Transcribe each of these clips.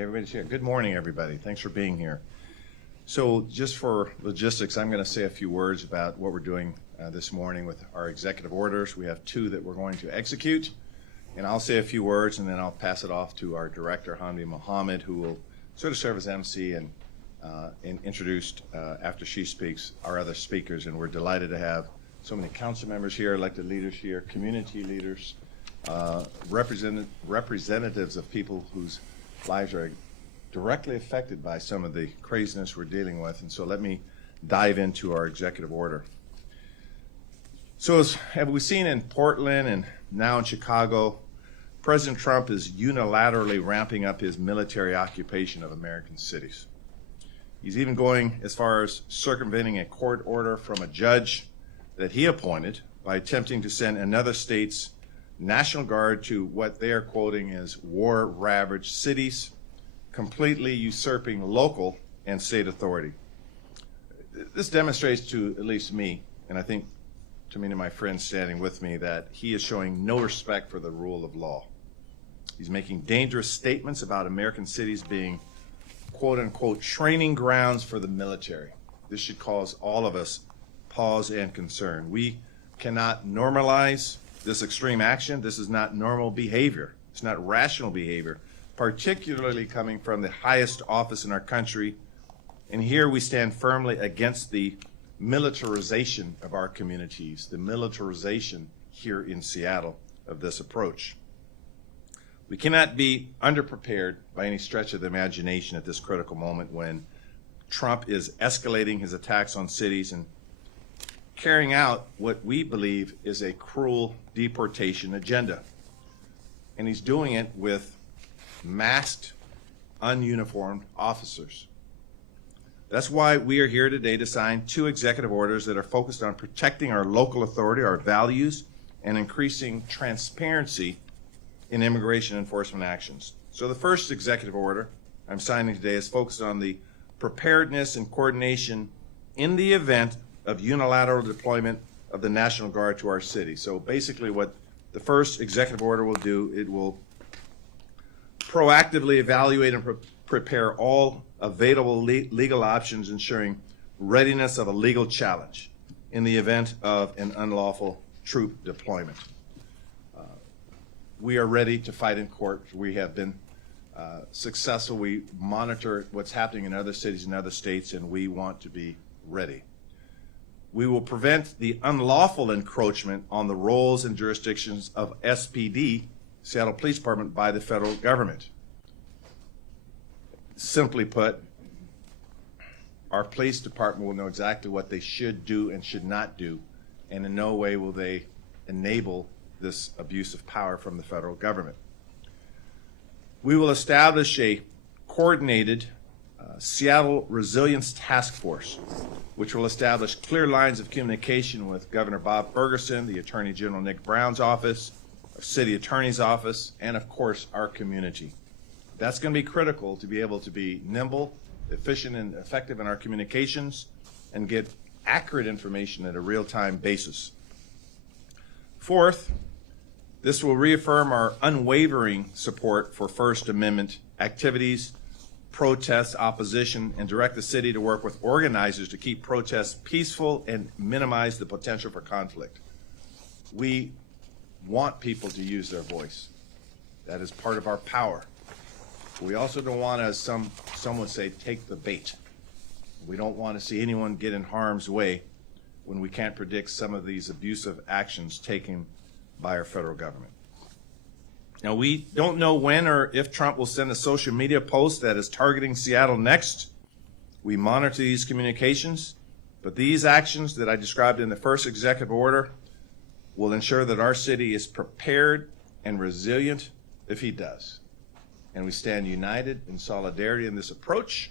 everybody's here. Good morning, everybody. Thanks for being here. So just for logistics, I'm going to say a few words about what we're doing this morning with our executive orders. We have two that we're going to execute, and I'll say a few words, and then I'll pass it off to our director, Hamdi Mohammed, who will sort of serve as MC and introduce, after she speaks, our other speakers. And we're delighted to have so many council members here, elected leaders here, community leaders, representatives of people whose lives are directly affected by some of the craziness we're dealing with. And so let me dive into our executive order. So as have we seen in Portland and now in Chicago, President Trump is unilaterally ramping up his military occupation of American cities. He's even going as far as circumventing a court order from a judge that he appointed by attempting to send another state's National Guard to what they are quoting as war-ravaged cities, completely usurping local and state authority. This demonstrates to at least me, and I think to many of my friends standing with me, that he is showing no respect for the rule of law. He's making dangerous statements about American cities being quote-unquote training grounds for the military. This should cause all of us pause and concern. We cannot normalize this extreme action. This is not normal behavior. It's not rational behavior, particularly coming from the highest office in our country. And here we stand firmly against the militarization of our communities, the militarization here in Seattle of this approach. We cannot be underprepared by any stretch of the imagination at this critical moment when Trump is escalating his attacks on cities and carrying out what we believe is a cruel deportation agenda. And he's doing it with masked, ununiformed officers. That's why we are here today to sign two executive orders that are focused on protecting our local authority, our values, and increasing transparency in immigration enforcement actions. So the first executive order I'm signing today is focused on the preparedness and coordination in the event of unilateral deployment of the National Guard to our city. So basically what the first executive order will do, it will proactively evaluate and prepare all available legal options, ensuring readiness of a legal challenge in the event of an unlawful troop deployment. We are ready to fight in court. We have been successful. We monitor what's happening in other cities and other states, and we want to be ready. We will prevent the unlawful encroachment on the roles and jurisdictions of SPD, Seattle Police Department, by the federal government. Simply put, our police department will know exactly what they should do and should not do, and in no way will they enable this abuse of power from the federal government. We will establish a coordinated Seattle Resilience Task Force, which will establish clear lines of communication with Governor Bob Ferguson, the Attorney General Nick Brown's office, our City Attorney's office, and of course our community. That's going to be critical to be able to be nimble, efficient, and effective in our communications and get accurate information at a real-time basis. Fourth, this will reaffirm our unwavering support for First Amendment activities, protests, opposition, and direct the city to work with organizers to keep protests peaceful and minimize the potential for conflict. We want people to use their voice. That is part of our power. We also don't want to, as some would say, take the bait. We don't want to see anyone get in harm's way when we can't predict some of these abusive actions taken by our federal government. Now, we don't know when or if Trump will send a social media post that is targeting Seattle next. We monitor these communications, but these actions that I described in the first executive order will ensure that our city is prepared and resilient if he does. And we stand united in solidarity in this approach,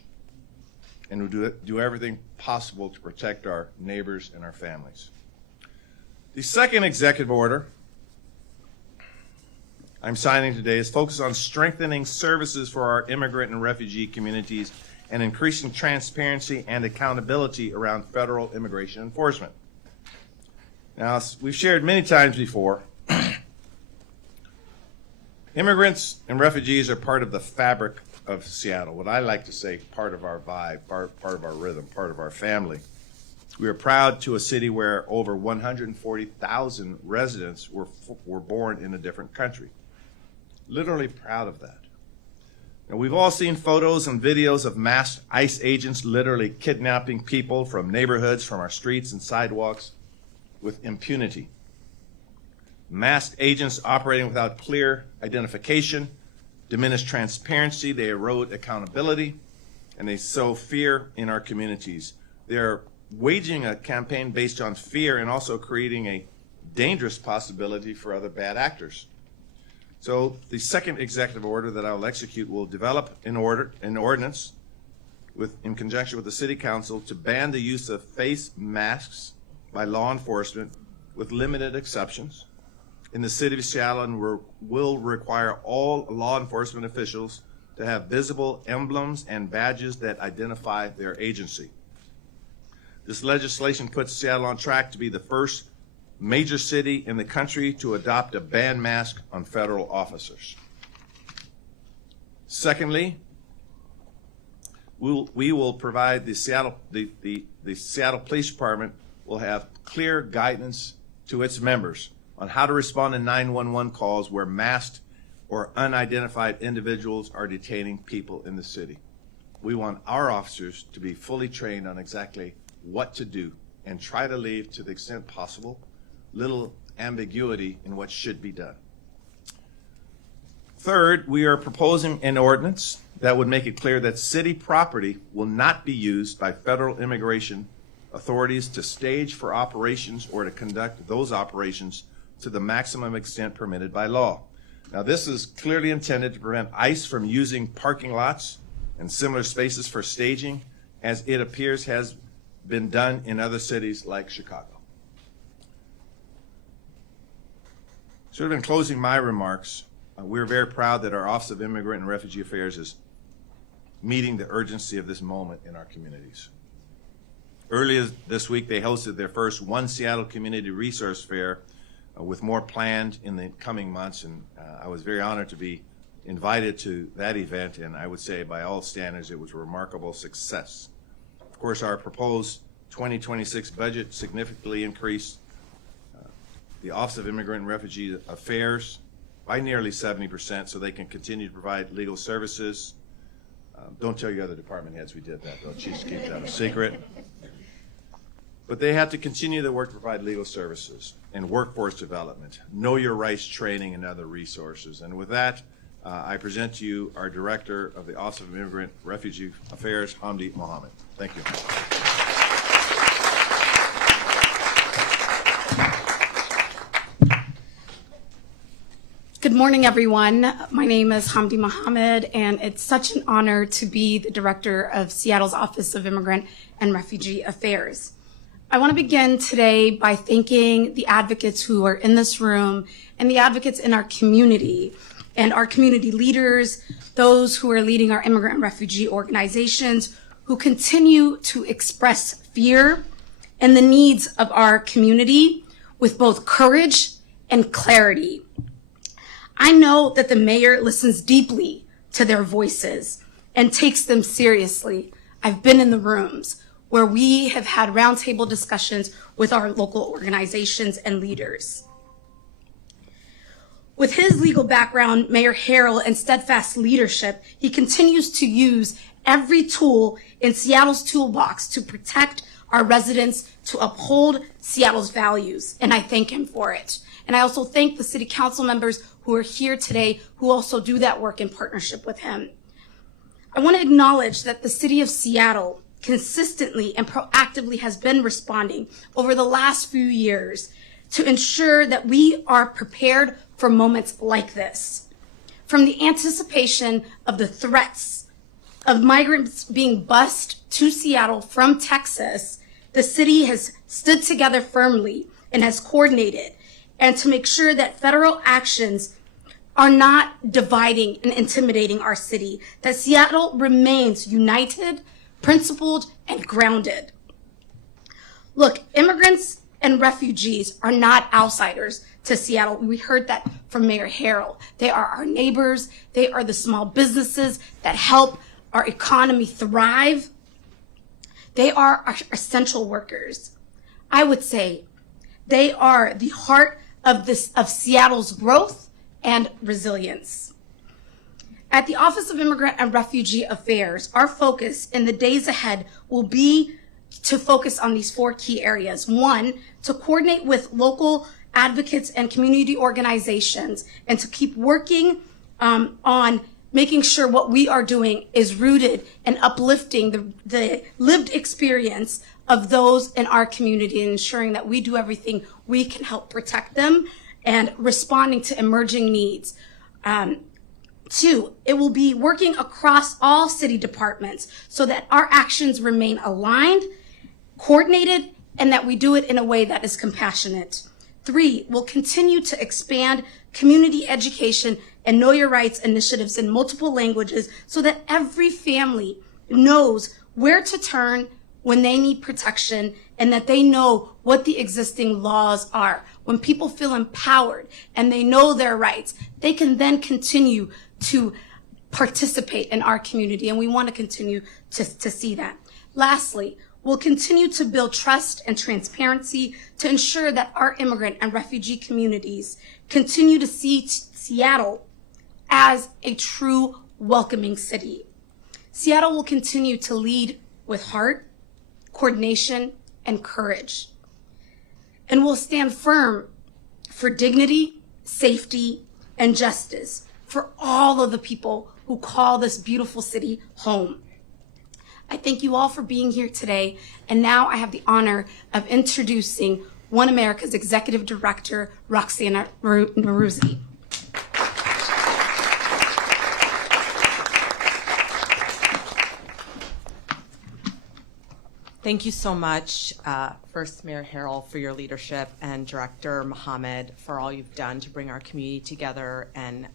and we'll do everything possible to protect our neighbors and our families. The second executive order I'm signing today is focused on strengthening services for our immigrant and refugee communities and increasing transparency and accountability around federal immigration enforcement. Now, as we've shared many times before, immigrants and refugees are part of the fabric of Seattle, what I like to say, part of our vibe, part of our rhythm, part of our family. We are proud to a city where over 140,000 residents were born in a different country. Literally proud of that. Now, we've all seen photos and videos of masked ICE agents literally kidnapping people from neighborhoods, from our streets and sidewalks with impunity. Masked agents operating without clear identification diminish transparency, they erode accountability, and they sow fear in our communities. They're waging a campaign based on fear and also creating a dangerous possibility for other bad actors. So the second executive order that I will execute will develop an ordinance in conjunction with the City Council to ban the use of face masks by law enforcement with limited exceptions in the City of Seattle, and will require all law enforcement officials to have visible emblems and badges that identify their agency. This legislation puts Seattle on track to be the first major city in the country to adopt a ban mask on federal officers. Secondly, we will provide the Seattle Police Department will have clear guidance to its members on how to respond to 911 calls where masked or unidentified individuals are detaining people in the city. We want our officers to be fully trained on exactly what to do and try to leave, to the extent possible, little ambiguity in what should be done. Third, we are proposing an ordinance that would make it clear that city property will not be used by federal immigration authorities to stage for operations or to conduct those operations to the maximum extent permitted by law. Now, this is clearly intended to prevent ICE from using parking lots and similar spaces for staging, as it appears has been done in other cities like Chicago. Sort of in closing my remarks, we're very proud that our Office of Immigrant and Refugee Affairs is meeting the urgency of this moment in our communities. Earlier this week, they hosted their first One Seattle Community Resource Fair, with more planned in the coming months, and I was very honored to be invited to that event, and I would say by all standards it was a remarkable success. Of course, our proposed 2026 budget significantly increased the Office of Immigrant and Refugee Affairs by nearly 70% so they can continue to provide legal services. Don't tell your other department heads we did that, though. Just keep that a secret. But they have to continue their work to provide legal services and workforce development, know your rights training, and other resources. And with that, I present to you our Director of the Office of Immigrant and Refugee Affairs, Hamdi Mohammed. Thank you. Good morning, everyone. My name is Hamdi Mohammed, and it's such an honor to be the Director of Seattle's Office of Immigrant and Refugee Affairs. I want to begin today by thanking the advocates who are in this room and the advocates in our community and our community leaders, those who are leading our immigrant and refugee organizations, who continue to express fear and the needs of our community with both courage and clarity. I know that the mayor listens deeply to their voices and takes them seriously. I've been in the rooms where we have had roundtable discussions with our local organizations and leaders. With his legal background, Mayor Harrell, and steadfast leadership, he continues to use every tool in Seattle's toolbox to protect our residents, to uphold Seattle's values, and I thank him for it. And I also thank the city council members who are here today who also do that work in partnership with him. I want to acknowledge that the city of Seattle consistently and proactively has been responding over the last few years to ensure that we are prepared for moments like this. From the anticipation of the threats of migrants being bused to Seattle from Texas, the city has stood together firmly and has coordinated, and to make sure that federal actions are not dividing and intimidating our city, that Seattle remains united, principled, and grounded. Look, immigrants and refugees are not outsiders to Seattle. We heard that from Mayor Harrell. They are our neighbors. They are the small businesses that help our economy thrive. They are our essential workers. I would say they are the heart of Seattle's growth and resilience. At the Office of Immigrant and Refugee Affairs, our focus in the days ahead will be to focus on these 4 key areas. 1, to coordinate with local advocates and community organizations and to keep working on making sure what we are doing is rooted in uplifting the lived experience of those in our community and ensuring that we do everything we can help protect them and responding to emerging needs. 2, it will be working across all city departments so that our actions remain aligned, coordinated, and that we do it in a way that is compassionate. 3, we'll continue to expand community education and Know Your Rights initiatives in multiple languages so that every family knows where to turn when they need protection and that they know what the existing laws are. When people feel empowered and they know their rights, they can then continue to participate in our community, and we want to continue to see that. Lastly, we'll continue to build trust and transparency to ensure that our immigrant and refugee communities continue to see Seattle as a true welcoming city. Seattle will continue to lead with heart, coordination, and courage, and will stand firm for dignity, safety, and justice for all of the people who call this beautiful city home. I thank you all for being here today, and now I have the honor of introducing One America's Executive Director, Roxana Neruzzi. Thank you so much, first Mayor Harrell, for your leadership, and Director Mohammed for all you've done to bring our community together and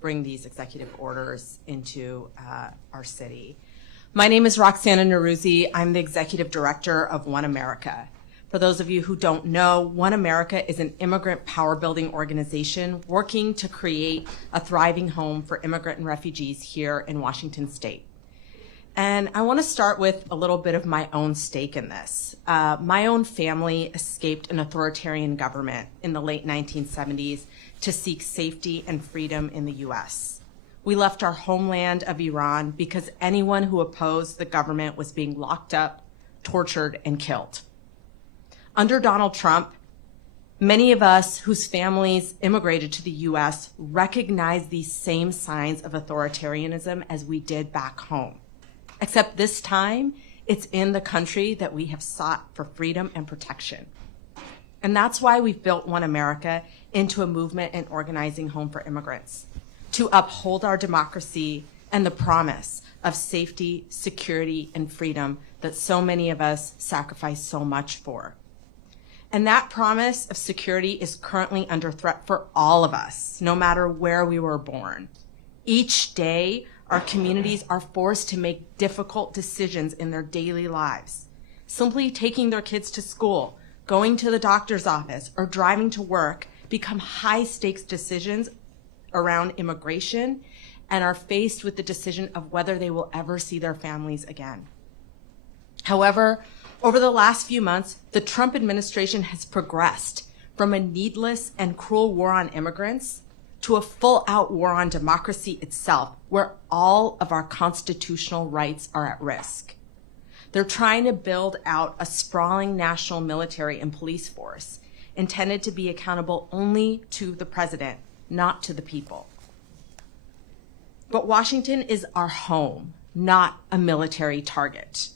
bring these executive orders into our city. My name is Roxana Neruzzi. I'm the Executive Director of One America. For those of you who don't know, One America is an immigrant power building organization working to create a thriving home for immigrant and refugees here in Washington State. And I want to start with a little bit of my own stake in this. My own family escaped an authoritarian government in the late 1970s to seek safety and freedom in the U.S. We left our homeland of Iran because anyone who opposed the government was being locked up, tortured, and killed. Under Donald Trump, many of us whose families immigrated to the U.S. recognize these same signs of authoritarianism as we did back home. Except this time, it's in the country that we have sought for freedom and protection. And that's why we've built One America into a movement and organizing home for immigrants, to uphold our democracy and the promise of safety, security, and freedom that so many of us sacrifice so much for. And that promise of security is currently under threat for all of us, no matter where we were born. Each day, our communities are forced to make difficult decisions in their daily lives. Simply taking their kids to school, going to the doctor's office, or driving to work become high-stakes decisions around immigration and are faced with the decision of whether they will ever see their families again. However, over the last few months, the Trump administration has progressed from a needless and cruel war on immigrants to a full-out war on democracy itself, where all of our constitutional rights are at risk. They're trying to build out a sprawling national military and police force intended to be accountable only to the president, not to the people. But Washington is our home, not a military target.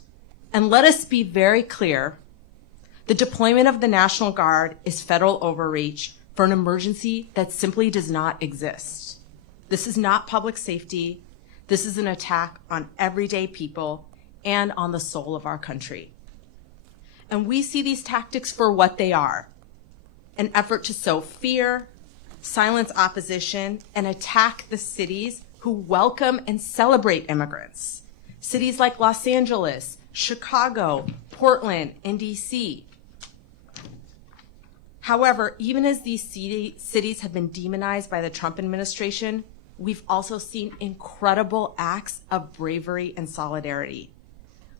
And let us be very clear, the deployment of the National Guard is federal overreach for an emergency that simply does not exist. This is not public safety. This is an attack on everyday people and on the soul of our country. And we see these tactics for what they are: an effort to sow fear, silence opposition, and attack the cities who welcome and celebrate immigrants. Cities like Los Angeles, Chicago, Portland, and DC. However, even as these cities have been demonized by the Trump administration, we've also seen incredible acts of bravery and solidarity.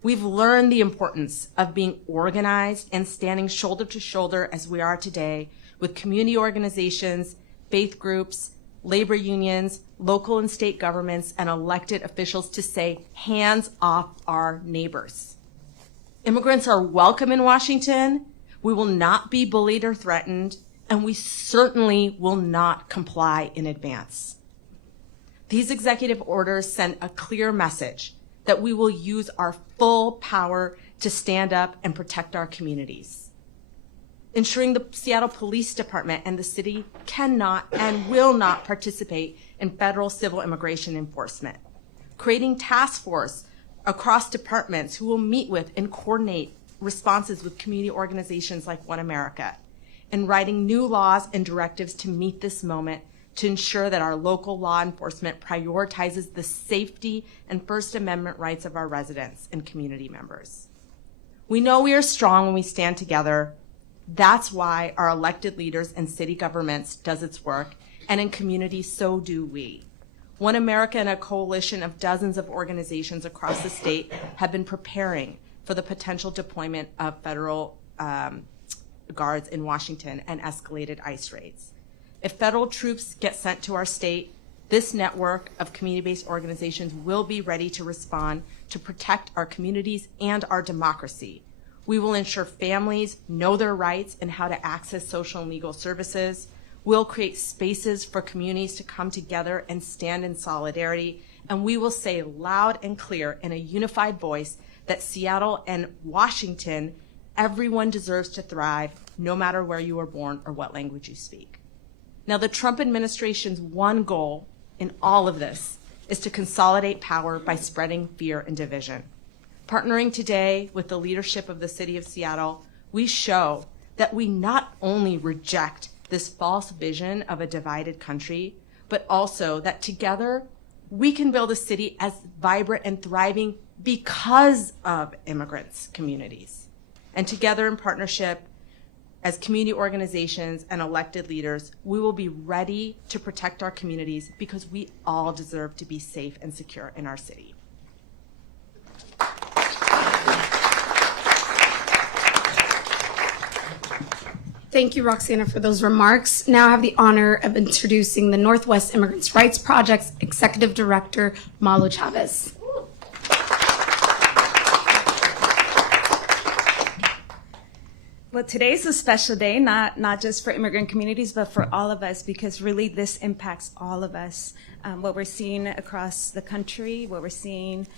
We've learned the importance of being organized and standing shoulder to shoulder as we are today with community organizations, faith groups, labor unions, local and state governments, and elected officials to say, hands off our neighbors. Immigrants are welcome in Washington. We will not be bullied or threatened, and we certainly will not comply in advance. These executive orders send a clear message that we will use our full power to stand up and protect our communities. Ensuring the Seattle Police Department and the city cannot and will not participate in federal civil immigration enforcement. Creating task force across departments who will meet with and coordinate responses with community organizations like One America. And writing new laws and directives to meet this moment to ensure that our local law enforcement prioritizes the safety and First Amendment rights of our residents and community members. We know we are strong when we stand together. That's why our elected leaders and city governments does its work, and in communities, so do we. One America and a coalition of dozens of organizations across the state have been preparing for the potential deployment of federal guards in Washington and escalated ICE raids. If federal troops get sent to our state, this network of community-based organizations will be ready to respond to protect our communities and our democracy. We will ensure families know their rights and how to access social and legal services. We'll create spaces for communities to come together and stand in solidarity. And we will say loud and clear in a unified voice that Seattle and Washington, everyone deserves to thrive, no matter where you were born or what language you speak. Now, the Trump administration's one goal in all of this is to consolidate power by spreading fear and division. Partnering today with the leadership of the city of Seattle, we show that we not only reject this false vision of a divided country, but also that together we can build a city as vibrant and thriving because of immigrants' communities. And together in partnership, as community organizations and elected leaders, we will be ready to protect our communities because we all deserve to be safe and secure in our city. Thank you, Roxana, for those remarks. Now I have the honor of introducing the Northwest Immigrants' Rights Project's Executive Director, Malu Chavez. Well, today's a special day, not just for immigrant communities, but for all of us, because really this impacts all of us. What we're seeing across the country, what we're seeing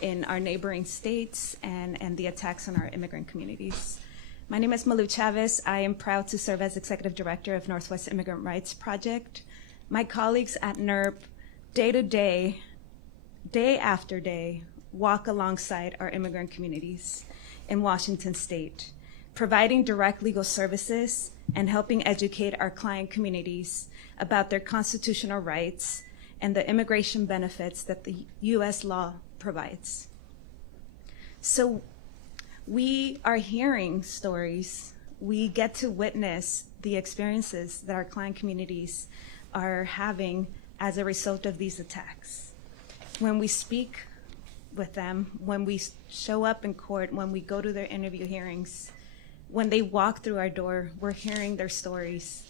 in our neighboring states, and the attacks on our immigrant communities. My name is Malu Chavez. I am proud to serve as Executive Director of Northwest Immigrant Rights Project. My colleagues at NIRP, day to day, day after day, walk alongside our immigrant communities in Washington State, providing direct legal services and helping educate our client communities about their constitutional rights and the immigration benefits that the U.S. law provides. So we are hearing stories. We get to witness the experiences that our client communities are having as a result of these attacks. When we speak with them, when we show up in court, when we go to their interview hearings, when they walk through our door, we're hearing their stories.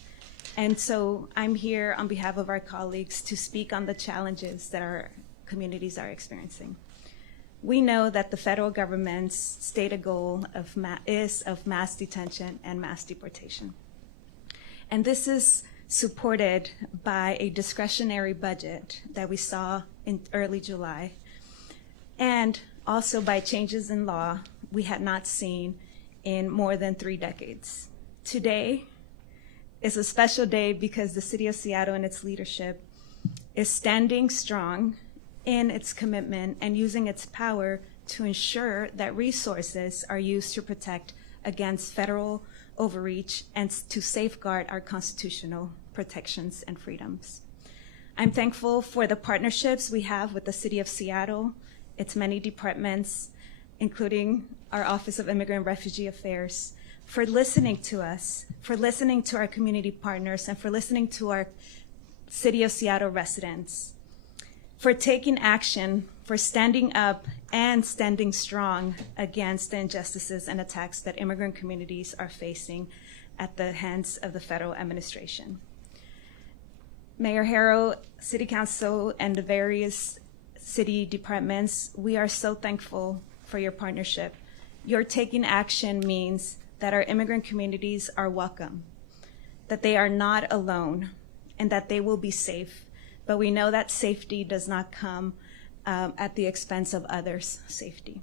And so I'm here on behalf of our colleagues to speak on the challenges that our communities are experiencing. We know that the federal government's stated goal is of mass detention and mass deportation. And this is supported by a discretionary budget that we saw in early July, and also by changes in law we had not seen in more than 3 decades. Today is a special day because the City of Seattle and its leadership is standing strong in its commitment and using its power to ensure that resources are used to protect against federal overreach and to safeguard our constitutional protections and freedoms. I'm thankful for the partnerships we have with the City of Seattle, its many departments, including our Office of Immigrant and Refugee Affairs, for listening to us, for listening to our community partners, and for listening to our City of Seattle residents, for taking action, for standing up and standing strong against the injustices and attacks that immigrant communities are facing at the hands of the federal administration. Mayor Harrell, City Council, and the various city departments, we are so thankful for your partnership. Your taking action means that our immigrant communities are welcome, that they are not alone, and that they will be safe. But we know that safety does not come at the expense of others' safety.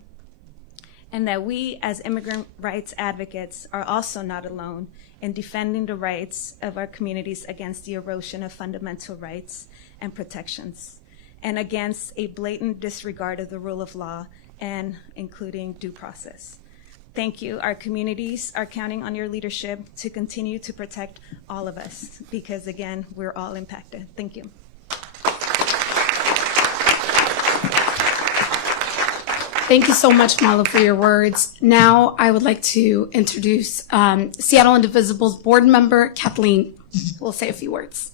And that we, as immigrant rights advocates, are also not alone in defending the rights of our communities against the erosion of fundamental rights and protections, and against a blatant disregard of the rule of law, and including due process. Thank you. Our communities are counting on your leadership to continue to protect all of us, because again, we're all impacted. Thank you. Thank you so much, Marlo, for your words. Now I would like to introduce Seattle Indivisible's board member, Kathleen, who will say a few words.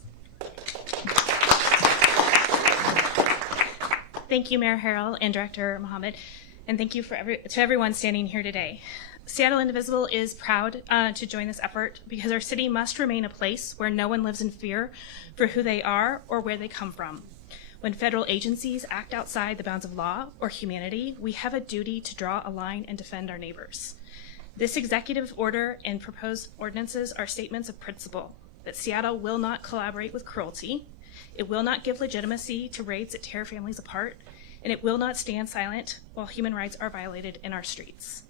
Thank you, Mayor Harrell and Director Mohammed, and thank you to everyone standing here today. Seattle Indivisible is proud to join this effort because our city must remain a place where no one lives in fear for who they are or where they come from. When federal agencies act outside the bounds of law or humanity, we have a duty to draw a line and defend our neighbors. This executive order and proposed ordinances are statements of principle that Seattle will not collaborate with cruelty, it will not give legitimacy to raids that tear families apart, and it will not stand silent while human rights are violated in our streets.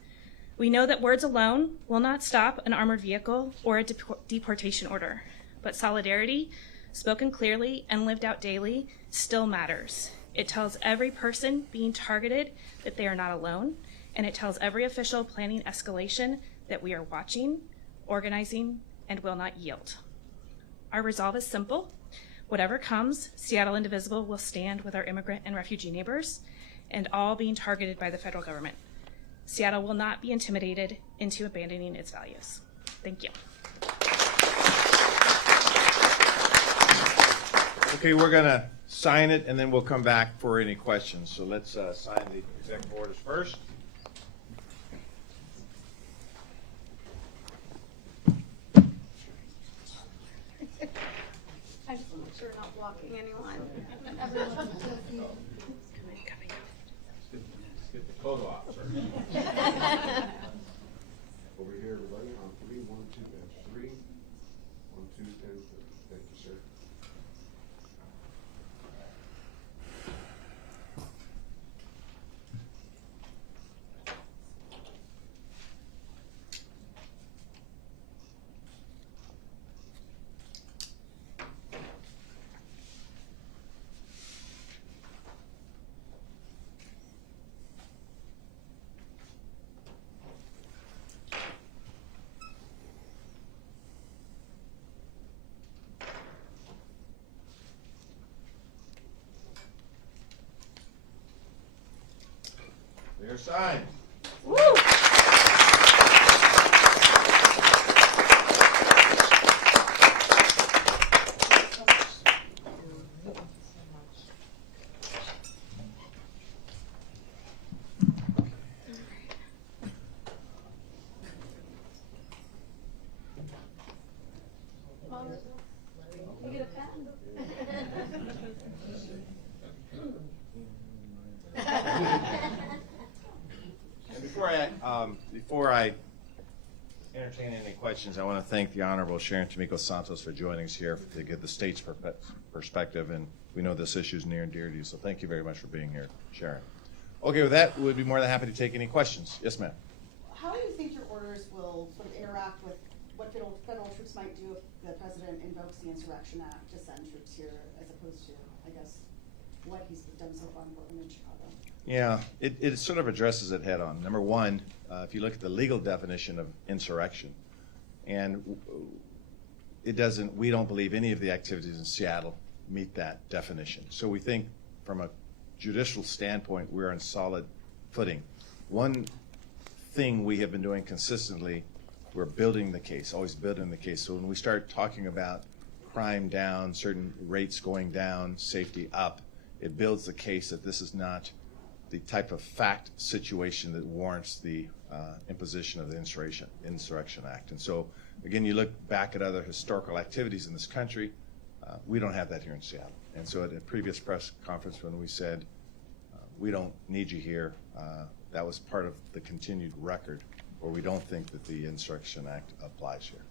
We know that words alone will not stop an armored vehicle or a deportation order, but solidarity, spoken clearly and lived out daily, still matters. It tells every person being targeted that they are not alone, and it tells every official planning escalation that we are watching, organizing, and will not yield. Our resolve is simple. Whatever comes, Seattle Indivisible will stand with our immigrant and refugee neighbors and all being targeted by the federal government. Seattle will not be intimidated into abandoning its values. Thank you. Okay, we're going to sign it, and then we'll come back for any questions. So let's sign the executive orders first. I just want to make sure we're not blocking anyone. Get the photo officer. Over here, everybody, on 3, 1, 2, and 3. 1, 2, and 3. Thank you, sir. They're signed. Woo! You get a pen? And before I entertain any questions, I want to thank the Honorable Sharon Tomiko Santos for joining us here to give the state's perspective, and we know this issue is near and dear to you, so thank you very much for being here, Sharon. Okay, with that, we'd be more than happy to take any questions. Yes, ma'am. How do you think your orders will sort of interact with what federal troops might do if the president invokes the Insurrection Act to send troops here, as opposed to, I guess, what he's done so far in Portland and Chicago? Yeah, it sort of addresses it head on. Number one, if you look at the legal definition of insurrection, and we don't believe any of the activities in Seattle meet that definition. So we think from a judicial standpoint, we're on solid footing. One thing we have been doing consistently we're building the case, always building the case. So when we start talking about crime down, certain rates going down, safety up, it builds the case that this is not the type of fact situation that warrants the imposition of the Insurrection Act. And so, again, you look back at other historical activities in this country, we don't have that here in Seattle. And so at a previous press conference when we said, we don't need you here, that was part of the continued record where we don't think that the Insurrection Act applies here.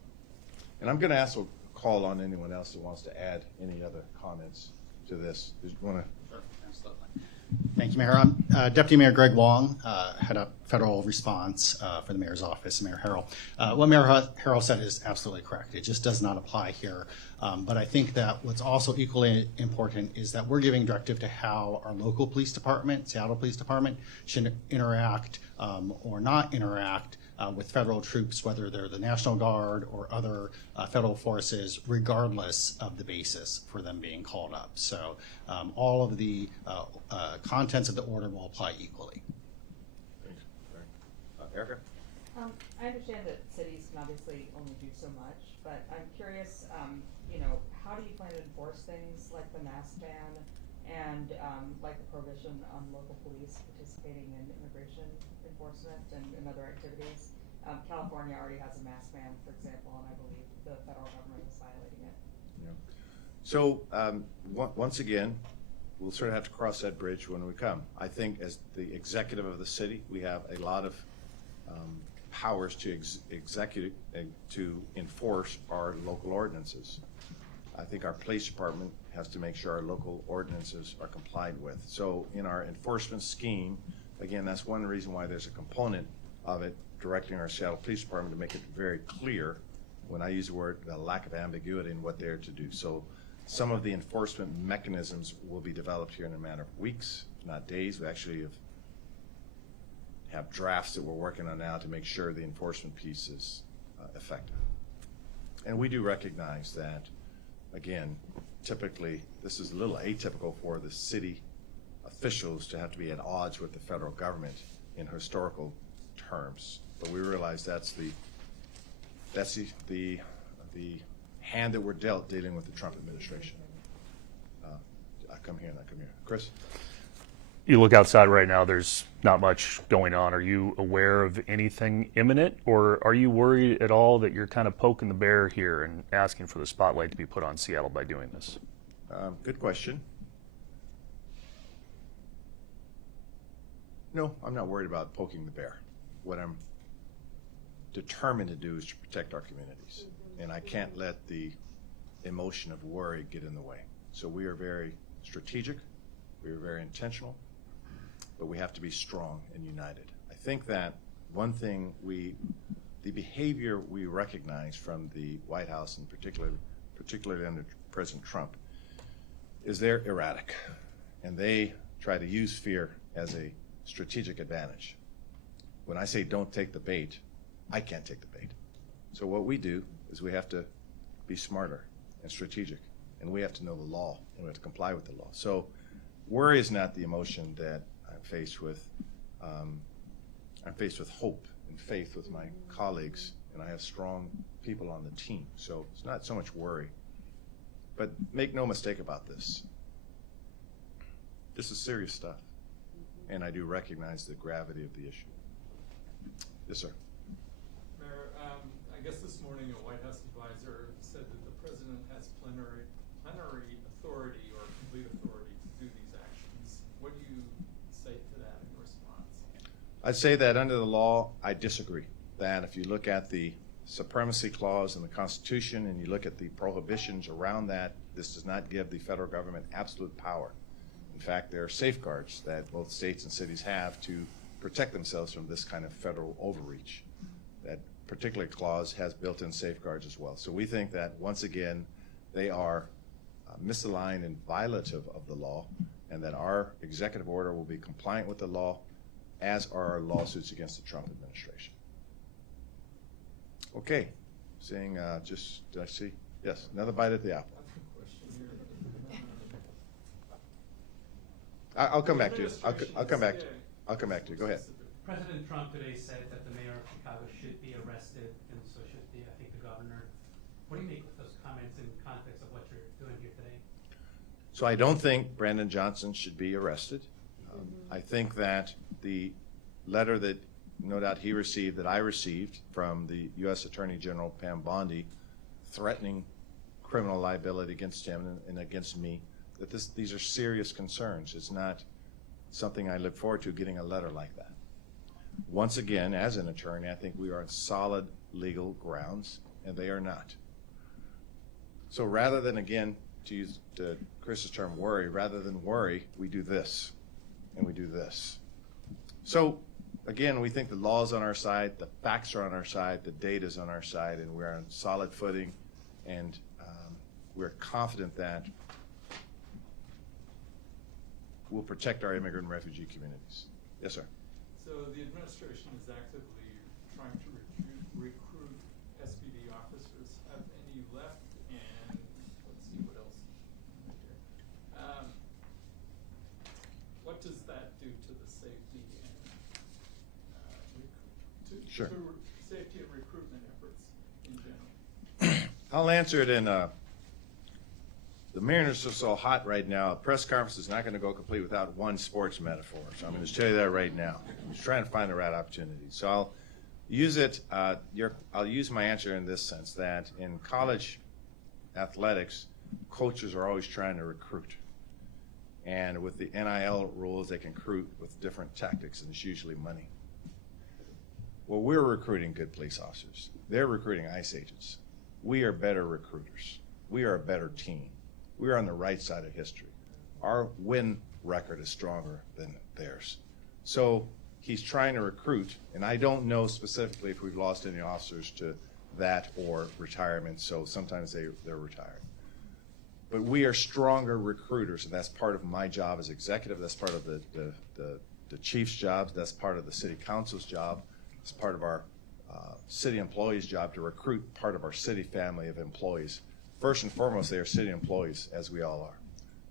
And I'm going to ask a call on anyone else that wants to add any other comments to this. Do you want to? Sure, absolutely. Thank you, Mayor. I'm Deputy Mayor Greg Wong, head up federal response for the mayor's office, Mayor Harrell. What Mayor Harrell said is absolutely correct. It just does not apply here. But I think that what's also equally important is that we're giving directive to how our local police department, Seattle Police Department, should interact or not interact with federal troops, whether they're the National Guard or other federal forces, regardless of the basis for them being called up. So all of the contents of the order will apply equally. Thanks. Erica? I understand that cities can obviously only do so much, but I'm curious, how do you plan to enforce things like the mask ban and like the prohibition on local police participating in immigration enforcement and other activities? California already has a mask ban, for example, and I believe the federal government is violating it. Yeah. So once again, we'll sort of have to cross that bridge when we come. I think as the executive of the city, we have a lot of powers to execute to enforce our local ordinances. I think our police department has to make sure our local ordinances are complied with. So in our enforcement scheme, again, that's one reason why there's a component of it directing our Seattle Police Department to make it very clear, when I use the word, the lack of ambiguity in what they're to do. So some of the enforcement mechanisms will be developed here in a matter of weeks, not days. We actually have drafts that we're working on now to make sure the enforcement piece is effective. And we do recognize that, again, typically this is a little atypical for the city officials to have to be at odds with the federal government in historical terms. But we realize that's the hand that we're dealt dealing with the Trump administration. I come here and I come here. Chris? You look outside right now, there's not much going on. Are you aware of anything imminent, or are you worried at all that you're kind of poking the bear here and asking for the spotlight to be put on Seattle by doing this? Good question. No, I'm not worried about poking the bear. What I'm determined to do is to protect our communities. And I can't let the emotion of worry get in the way. So we are very strategic, we are very intentional, but we have to be strong and united. I think that one thing the behavior we recognize from the White House, and particularly under President Trump, is they're erratic. And they try to use fear as a strategic advantage. When I say don't take the bait, I can't take the bait. So what we do is we have to be smarter and strategic, and we have to know the law, and we have to comply with the law. So worry is not the emotion that I'm faced with. I'm faced with hope and faith with my colleagues, and I have strong people on the team. So it's not so much worry. But make no mistake about this. This is serious stuff, and I do recognize the gravity of the issue. Yes, sir. Mayor, I guess this morning a White House advisor said that the president has plenary authority or complete authority to do these actions. What do you say to that in response? I'd say that under the law, I disagree. That if you look at the supremacy clause in the Constitution and you look at the prohibitions around that, this does not give the federal government absolute power. In fact, there are safeguards that both states and cities have to protect themselves from this kind of federal overreach. That particular clause has built-in safeguards as well. So we think that, once again, they are misaligned and violative of the law, and that our executive order will be compliant with the law, as are our lawsuits against the Trump administration. Okay, seeing did I see? Yes, another bite at the apple. I'll come back to you. I'll come back to you. I'll come back to you. Go ahead. President Trump today said that the mayor of Chicago should be arrested, and so What do you make with those comments in context of what you're doing here today? So I don't think Brandon Johnson should be arrested. I think that the letter that no doubt he received, that I received from the U.S. Attorney General Pam Bondi, threatening criminal liability against him and against me, that these are serious concerns. It's not something I look forward to, getting a letter like that. Once again, as an attorney, I think we are on solid legal grounds, and they are not. So rather than, again, to use Chris's term, worry, rather than worry, we do this, and we do this. So again, we think the law is on our side, the facts are on our side, the data is on our side, and we're on solid footing, and we're confident that we'll protect our immigrant and refugee communities. Yes, sir. So the administration is actively trying to recruit SPD officers. Have any left? And let's see what else. Right here. What does that do to the safety and Sure. to safety and recruitment efforts in general? I'll answer it in the Mariners are so hot right now, a press conference is not going to go complete without one sports metaphor. So I'm going to tell you that right now. I'm just trying to find the right opportunity. So I'll use it, I'll use my answer in this sense, that in college athletics, coaches are always trying to recruit. And with the NIL rules, they can recruit with different tactics, and it's usually money. Well, we're recruiting good police officers. They're recruiting ICE agents. We are better recruiters. We are a better team. We are on the right side of history. Our win record is stronger than theirs. So he's trying to recruit, and I don't know specifically if we've lost any officers to that or retirement, so sometimes they're retired. But we are stronger recruiters, and that's part of my job as executive. That's part of the chief's job. That's part of the city council's job. It's part of our city employees' job to recruit part of our city family of employees. First and foremost, they are city employees, as we all are.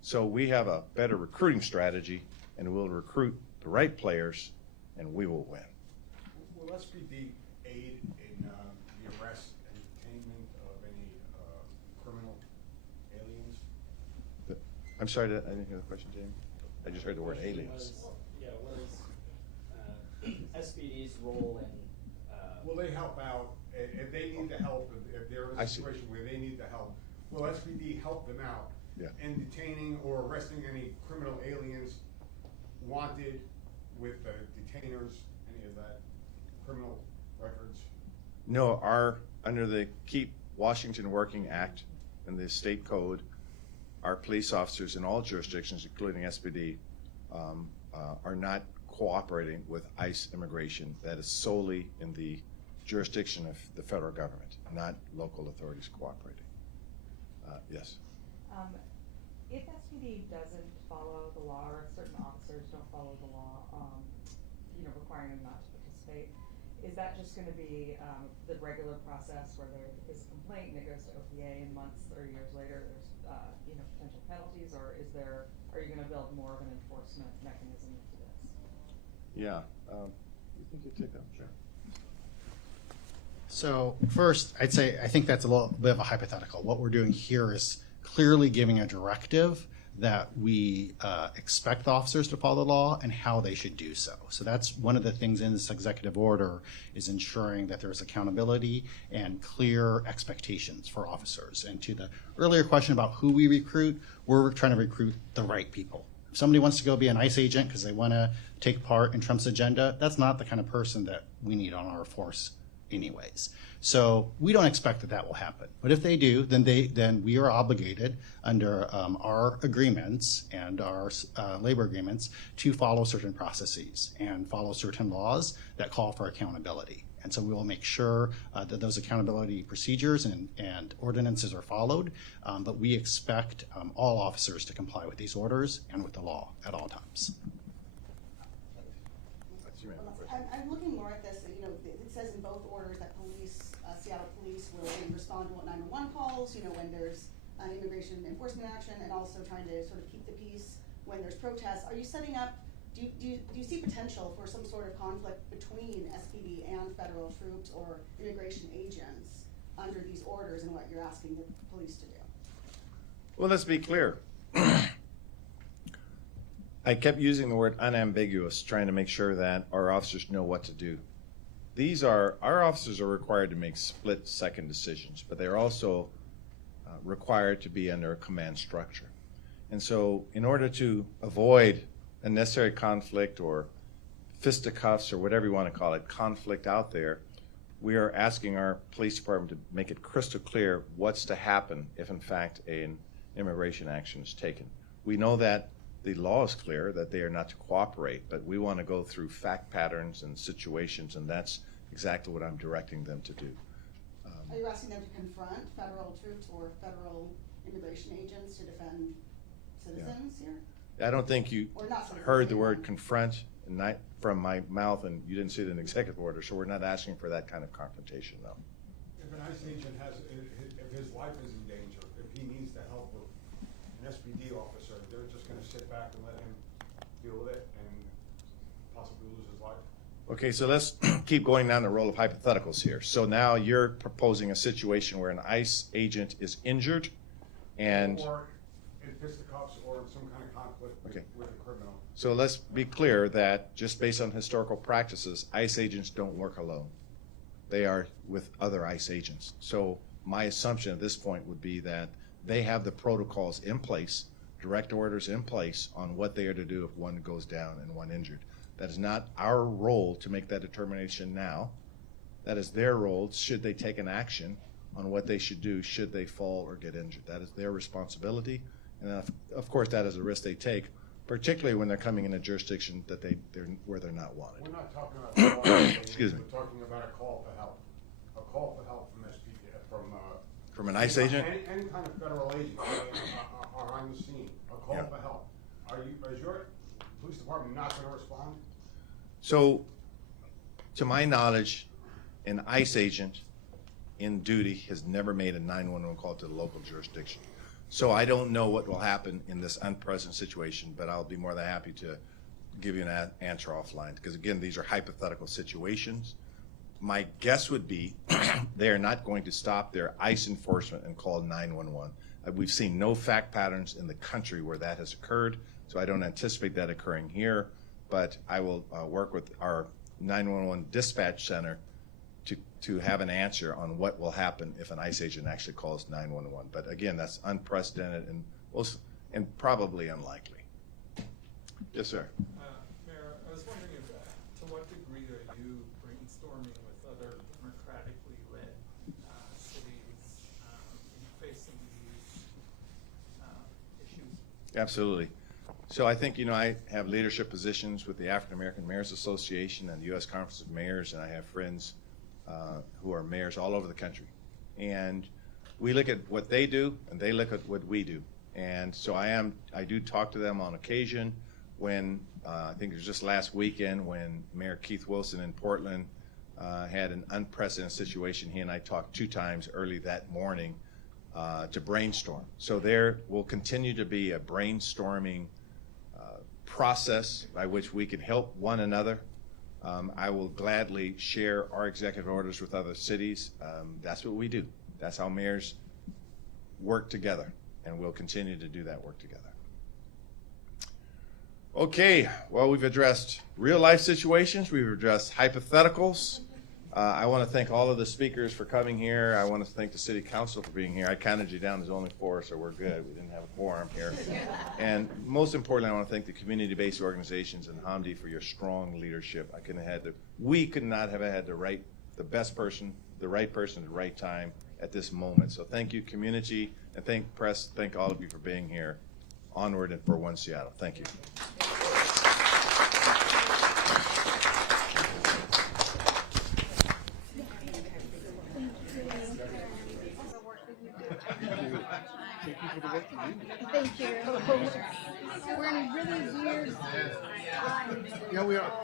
So we have a better recruiting strategy, and we'll recruit the right players, and we will win. Will SPD aid in the arrest and detainment of any criminal aliens? I'm sorry, I didn't hear the question, Jamie. I just heard the word aliens. What is SPD's role in? Will they help out if they need the help? If they're in a situation where they need the help, will SPD help them out in detaining or arresting any criminal aliens wanted with detainers? Any of that criminal records? No, under the Keep Washington Working Act and the state code, our police officers in all jurisdictions, including SPD, are not cooperating with ICE immigration. That is solely in the jurisdiction of the federal government, not local authorities cooperating. Yes. If SPD doesn't follow the law, or if certain officers don't follow the law, requiring them not to participate, is that just going to be the regular process where there is a complaint and it goes to OPA and months or years later there's potential penalties, or are you going to build more of an enforcement mechanism into this? Yeah. You think you take that? Sure. So first, I think that's a little bit of a hypothetical. What we're doing here is clearly giving a directive that we expect the officers to follow the law and how they should do so. So that's one of the things in this executive order, is ensuring that there's accountability and clear expectations for officers. And to the earlier question about who we recruit, we're trying to recruit the right people. If somebody wants to go be an ICE agent because they want to take part in Trump's agenda, that's not the kind of person that we need on our force anyways. So we don't expect that will happen. But if they do, then we are obligated under our agreements and our labor agreements to follow certain processes and follow certain laws that call for accountability. And so we will make sure that those accountability procedures and ordinances are followed, but we expect all officers to comply with these orders and with the law at all times. I'm looking more at this, it says in both orders that Seattle police will respond to 911 calls, when there's an immigration enforcement action, and also trying to sort of keep the peace when there's protests. Are you setting up, do you see potential for some sort of conflict between SPD and federal troops or immigration agents under these orders and what you're asking the police to do? Well, let's be clear. I kept using the word unambiguous, trying to make sure that our officers know what to do. Our officers are required to make split-second decisions, but they're also required to be under a command structure. And so in order to avoid unnecessary conflict or fisticuffs or whatever you want to call it, conflict out there, we are asking our police department to make it crystal clear what's to happen if in fact an immigration action is taken. We know that the law is clear that they are not to cooperate, but we want to go through fact patterns and situations, and that's exactly what I'm directing them to do. Are you asking them to confront federal troops or federal immigration agents to defend citizens here? I don't think you Or not citizens, heard the anyone. word confront from my mouth, and you didn't see it in executive order, so we're not asking for that kind of confrontation, no. If an ICE agent if his life is in danger, if he needs the help of an SPD officer, they're just gonna sit back and let him deal with it and possibly lose his life? Okay, so let's keep going down the roll of hypotheticals here. So now you're proposing a situation where an ICE agent is injured and... Or in fisticuffs or some kind of conflict Okay. with a criminal. So let's be clear that just based on historical practices, ICE agents don't work alone. They are with other ICE agents. So my assumption at this point would be that they have the protocols in place, direct orders in place on what they are to do if one goes down and one injured. That is not our role to make that determination now. That is their role should they take an action on what they should do should they fall or get injured. That is their responsibility. And of course, that is a risk they take, particularly when they're coming in a jurisdiction that where they're not wanted. We're not talking about the law. Excuse me. We're talking about a call for help. A call for help from SPD, From an ICE agent? Any kind of federal agent are on the scene. A call Yeah. for help. Is your police department not going to respond? So, to my knowledge, an ICE agent in duty has never made a 911 call to the local jurisdiction. So I don't know what will happen in this unprecedented situation, but I'll be more than happy to give you an answer offline, because again, these are hypothetical situations. My guess would be they are not going to stop their ICE enforcement and call 911. We've seen no fact patterns in the country where that has occurred, so I don't anticipate that occurring here, but I will work with our 911 dispatch center to have an answer on what will happen if an ICE agent actually calls 911. But again, that's unprecedented and probably unlikely. Yes, sir. Mayor, I was wondering to what degree are you brainstorming with other democratically led cities in facing these issues? Absolutely. So I think, I have leadership positions with the African American Mayors Association and the U.S. Conference of Mayors, and I have friends who are mayors all over the country. And we look at what they do, and they look at what we do. And so I do talk to them on occasion when, I think it was just last weekend when Mayor Keith Wilson in Portland had an unprecedented situation. He and I talked 2 times early that morning to brainstorm. So there will continue to be a brainstorming process by which we can help one another. I will gladly share our executive orders with other cities. That's what we do. That's how mayors work together, and we'll continue to do that work together. Okay, well, we've addressed real life situations. We've addressed hypotheticals. I want to thank all of the speakers for coming here. I want to thank the City Council for being here. I counted you down. There's only 4, so we're good. We didn't have a quorum here. And most importantly, I want to thank the community-based organizations and Hamdi for your strong leadership. We could not have had the right person at the right time at this moment. So thank you, community, and thank all of you for being here. Onward and for One Seattle. Thank you. Thank you. We're in a really weird time. Yeah, we are.